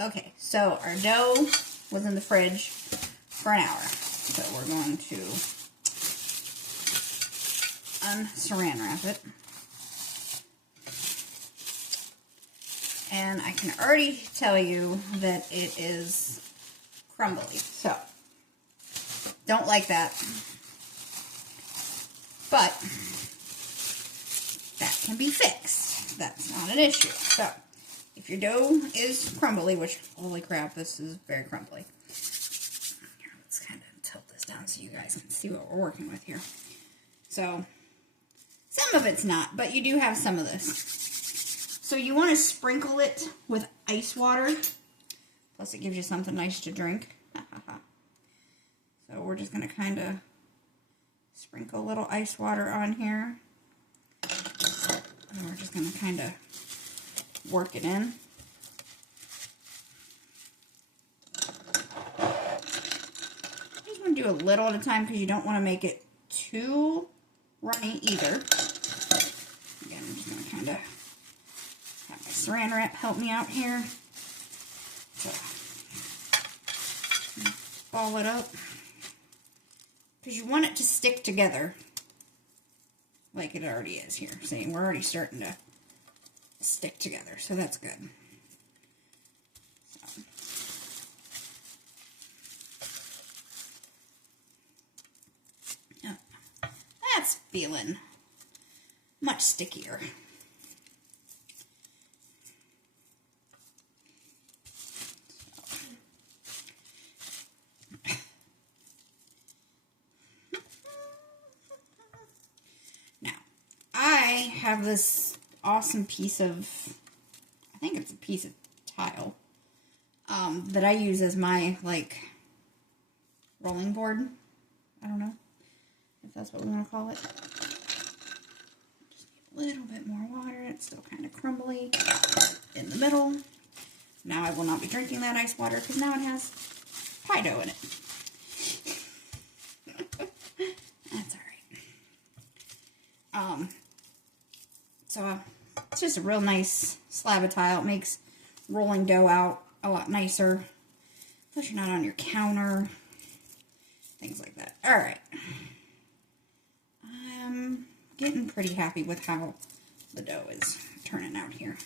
Okay, so our dough was in the fridge for an hour. So we're going to unsaran wrap it. And I can already tell you that it is crumbly. So, don't like that. But that can be fixed. That's not an issue. So, if your dough is crumbly, which, holy crap, this is very crumbly. Here, let's kind of tilt this down so you guys can see what we're working with here. So, some of it's not, but you do have some of this. So you want to sprinkle it with ice water. Plus it gives you something nice to drink. So we're just going to kind of sprinkle a little ice water on here. And we're just going to kind of work it in. Just want to do a little at a time because you don't want to make it too runny either. Again, I'm just going to kind of have my saran wrap help me out here. So, ball it up. Because you want it to stick together like it already is here. See, we're already starting to stick together, so that's good. So, oh, that's feeling much stickier. I have this awesome piece of, I think it's a piece of tile, that I use as my, like, rolling board. I don't know if that's what we want to call it. Just need a little bit more water. It's still kind of crumbly in the middle. Now I will not be drinking that ice water because now it has pie dough in it. That's alright. So it's just a real nice slab of tile. It makes rolling dough out a lot nicer. Plus you're not on your counter. Things like that. Alright. I'm getting pretty happy with how the dough is turning out here.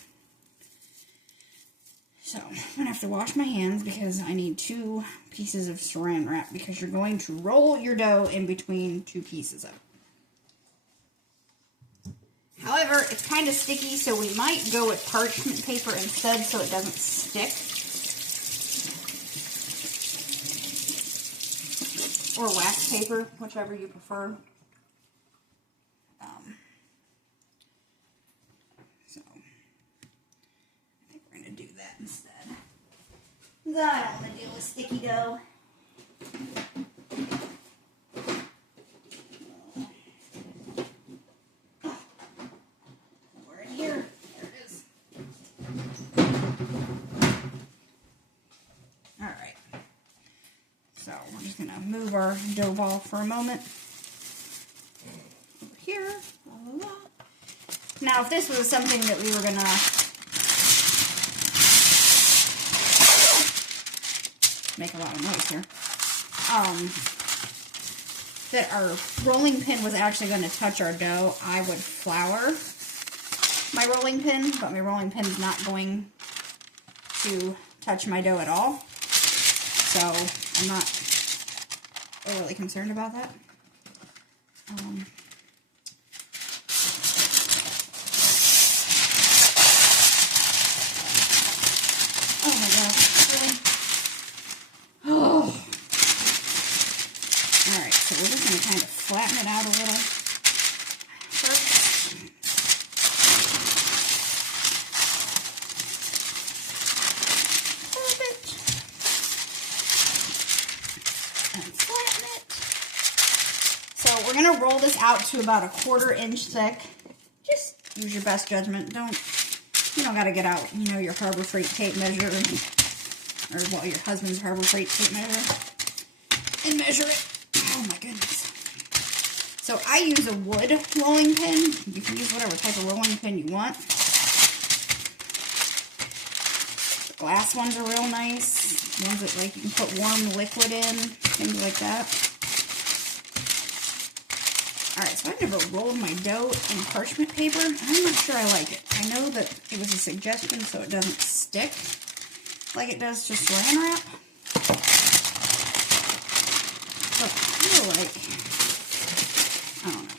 So I'm going to have to wash my hands because I need 2 pieces of saran wrap because you're going to roll your dough in between 2 pieces of it. However, it's kind of sticky, so we might go with parchment paper instead so it doesn't stick. Or wax paper, whichever you prefer. So, I think we're going to do that instead. I don't want to deal with sticky dough. Move our dough ball for a moment. Over here. Blah, blah, blah. Now, if this was something that we were going to make a lot of noise here, that our rolling pin was actually going to touch our dough, I would flour my rolling pin, but my rolling pin is not going to touch my dough at all. So, I'm not really concerned about that. Oh my gosh, really? Oh. Alright, so we're just going to kind of flatten it out a little first. Perfect. And flatten it. So we're going to roll this out to about a 1/4 inch thick. Just use your best judgment. You don't got to get out, your Harbor Freight tape measure, or well, your husband's Harbor Freight tape measure, and measure it. Oh my goodness. So I use a wood rolling pin. You can use whatever type of rolling pin you want. glass ones are real nice. Ones that like you can put warm liquid in, things like that. Alright, so I've never rolled my dough in parchment paper. I'm not sure I like it. I know that it was a suggestion so it doesn't stick like it does to saran wrap. But I feel like, I don't know.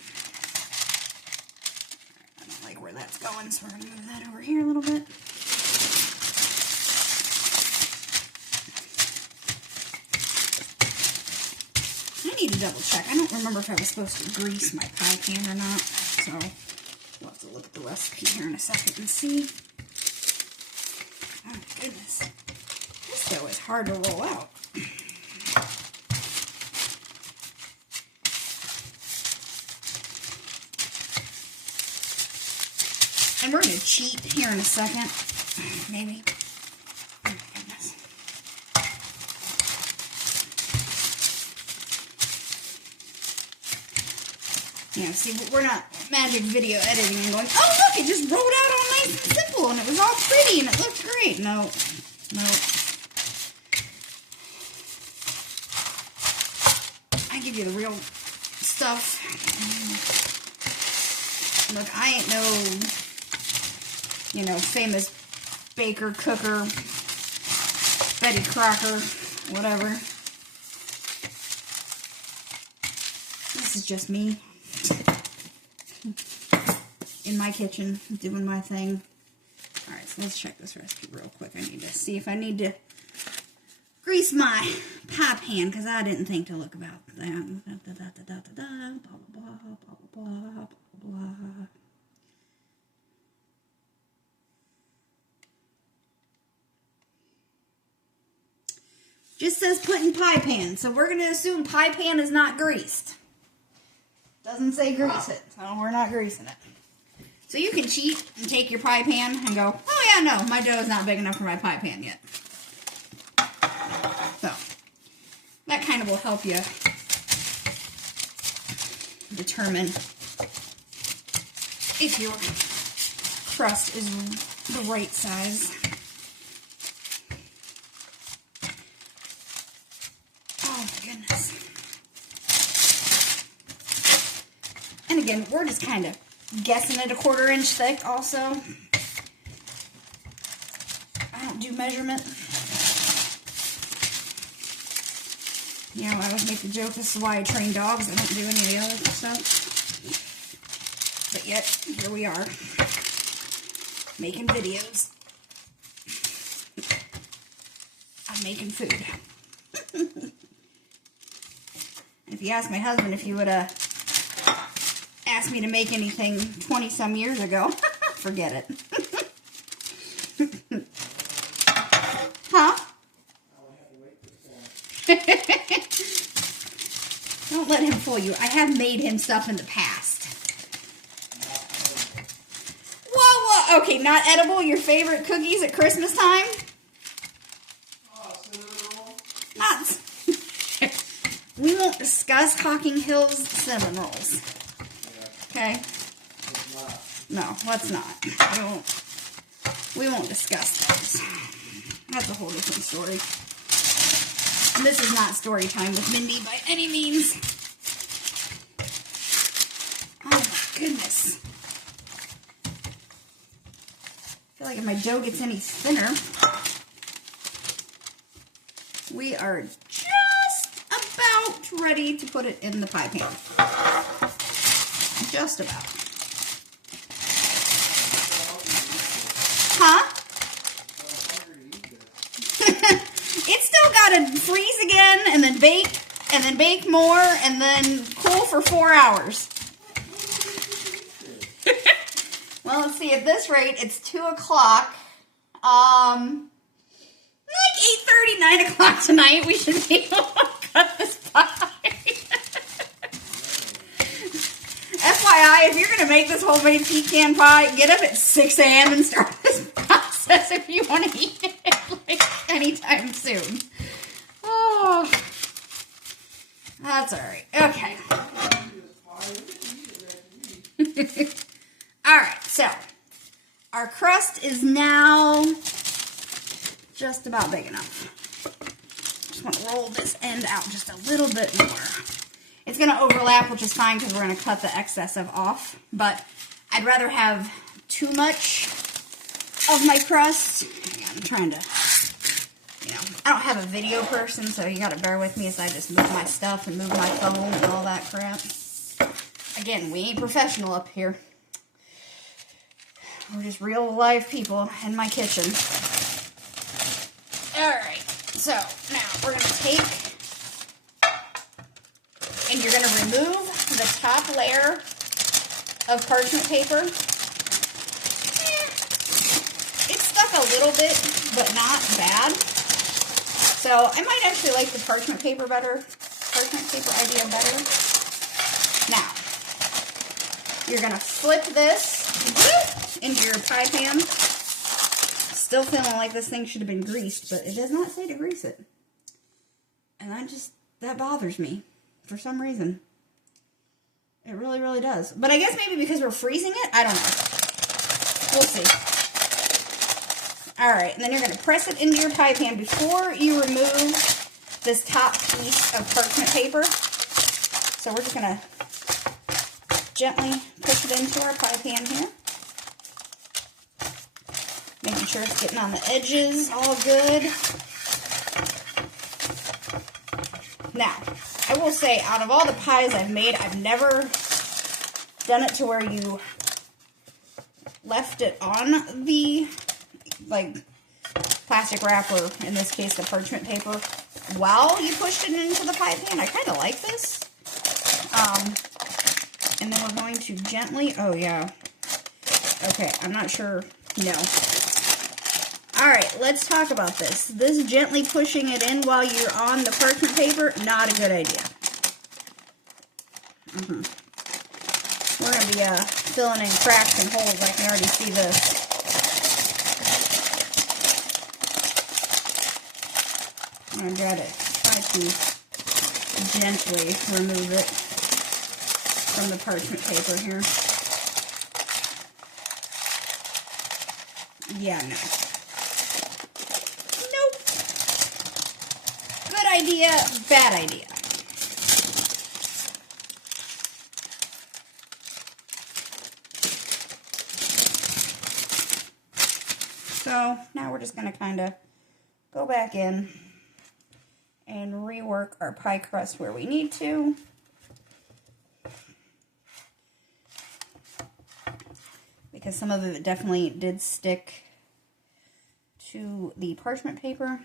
I don't like where that's going, so we're going to move that over here a little bit. I need to double check. I don't remember if I was supposed to grease my pie pan or not, so we'll have to look at the recipe here in a second and see. Oh my goodness. This dough is hard to roll out. And we're going to cheat here in a second. Maybe. Oh my goodness. Yeah, see, we're not magic video editing and going, oh look, it just rolled out all nice and simple and it was all pretty and it looked great. No. No. I give you the real stuff. Look, I ain't no, you know, famous baker, cooker, Betty Crocker, whatever. This is just me in my kitchen doing my thing. Alright, so let's check this recipe real quick. I need to see if I need to grease my pie pan because I didn't think to look about that. Blah, blah, blah, blah, blah, blah. Just says put in pie pan, so we're going to assume pie pan is not greased. Doesn't say grease it, so we're not greasing it. So you can cheat and take your pie pan and go, oh yeah, no, my dough is not big enough for my pie pan yet. So, that kind of will help you determine if your crust is the right size. Oh my goodness. And again, we're just kind of guessing at a 1/4 inch thick also. I don't do measurement. You know, I always make the joke, this is why I train dogs. I don't do any of the other stuff. But yet, here we are, making videos. I'm making food. If you ask my husband if he would have asked me to make anything 20-some years ago, forget it. Huh? Don't let him fool you. I have made him stuff in the past. Whoa. Okay, not edible. Your favorite cookies at Christmas time? Not. We won't discuss Hocking Hills cinnamon rolls. Okay? No, let's not. We won't discuss those. That's a whole different story. And this is not story time with Mindy by any means. Oh my goodness. I feel like if my dough gets any thinner, we are just about ready to put it in the pie pan. Just about. Huh? It's still got to freeze again, and then bake more, and then cool for 4 hours. Well, let's see, at this rate, it's 2 o'clock. Like 8:30, 9 o'clock tonight, we should be able to cut this pie. FYI, if you're going to make this homemade pecan pie, get up at 6 a.m. and start this process if you want to eat it like anytime soon. Oh, that's alright. Okay. Alright, so our crust is now just about big enough. Just want to roll this end out just a little bit more. It's going to overlap, which is fine because we're going to cut the excess off, but I'd rather have too much of my crust. I'm trying to, you know, I don't have a video person, so you got to bear with me as I just move my stuff and move my phone and all that crap. Again, we ain't professional up here. We're just real life people in my kitchen. Alright, so now we're going to take, and you're going to remove the top layer of parchment paper. It's stuck a little bit, but not bad. So I might actually like the parchment paper better, parchment paper idea better. Now, you're going to flip this into your pie pan. Still feeling like this thing should have been greased, but it does not say to grease it. And that bothers me for some reason. It really, really does. But I guess maybe because we're freezing it, I don't know. We'll see. Alright, and then you're going to press it into your pie pan before you remove this top piece of parchment paper. So we're just going to gently push it into our pie pan here. Making sure it's getting on the edges all good. Now, I will say, out of all the pies I've made, I've never done it to where you left it on the, like, plastic wrap, or in this case, the parchment paper, while you pushed it into the pie pan. I kind of like this. And then we're going to gently, oh yeah. Okay, I'm not sure, no. Alright, let's talk about this. This gently pushing it in while you're on the parchment paper, not a good idea. We're going to be filling in cracks and holes. I can already see this. I'm going to try to gently remove it from the parchment paper here. Yeah, no. Nope. Good idea, bad idea. So now we're just going to kind of go back in and rework our pie crust where we need to. Because some of it definitely did stick to the parchment paper.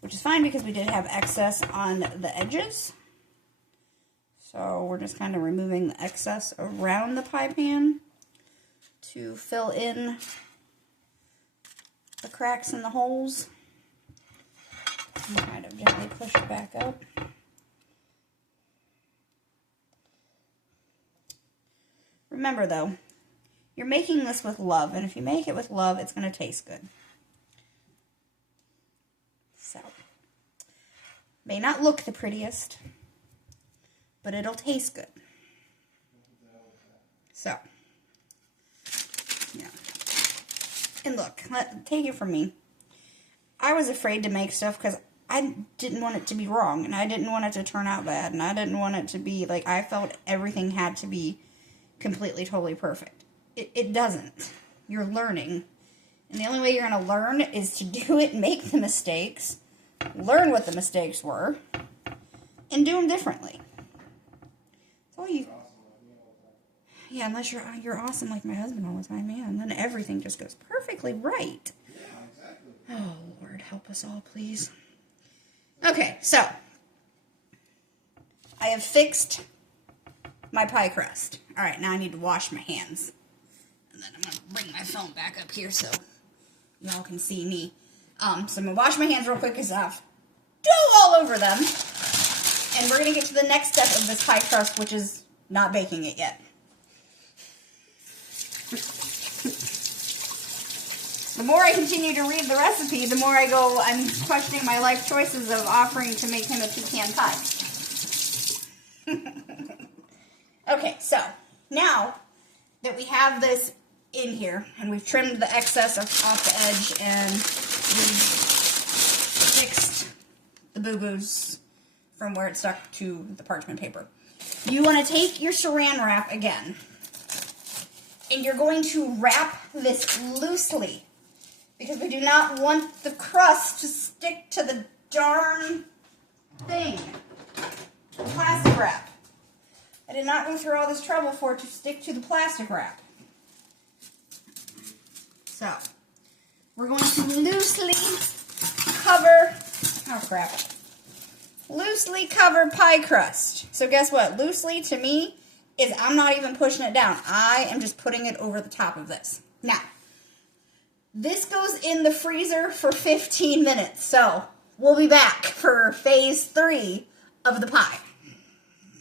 Which is fine because we did have excess on the edges. So we're just kind of removing the excess around the pie pan to fill in the cracks and the holes. And kind of gently push it back up. Remember though, you're making this with love, and if you make it with love, it's going to taste good. So, may not look the prettiest, but it'll taste good. So, yeah. And look, take it from me. I was afraid to make stuff because I didn't want it to be wrong, and I didn't want it to turn out bad, and I didn't want it to be, like, I felt everything had to be completely, totally perfect. It doesn't. You're learning. And the only way you're going to learn is to do it, make the mistakes, learn what the mistakes were, and do them differently. So yeah, unless you're awesome like my husband all the time, man. Then everything just goes perfectly right. Yeah, exactly. Oh, Lord, help us all, please. Okay, so I have fixed my pie crust. All right, now I need to wash my hands. And then I'm going to bring my phone back up here so y'all can see me. So I'm going to wash my hands real quick because I have dough all over them. And we're going to get to the next step of this pie crust, which is not baking it yet. The more I continue to read the recipe, the more I'm questioning my life choices of offering to make him a pecan pie. Okay, so now that we have this in here, and we've trimmed the excess off the edge, and we've fixed the boo-boos from where it stuck to the parchment paper. You want to take your saran wrap again, and you're going to wrap this loosely, because we do not want the crust to stick to the darn thing. Plastic wrap. I did not go through all this trouble for it to stick to the plastic wrap. So, we're going to loosely cover, oh crap, loosely cover pie crust. So guess what? Loosely to me is I'm not even pushing it down. I am just putting it over the top of this. Now, this goes in the freezer for 15 minutes. So, we'll be back for phase 3 of the pie.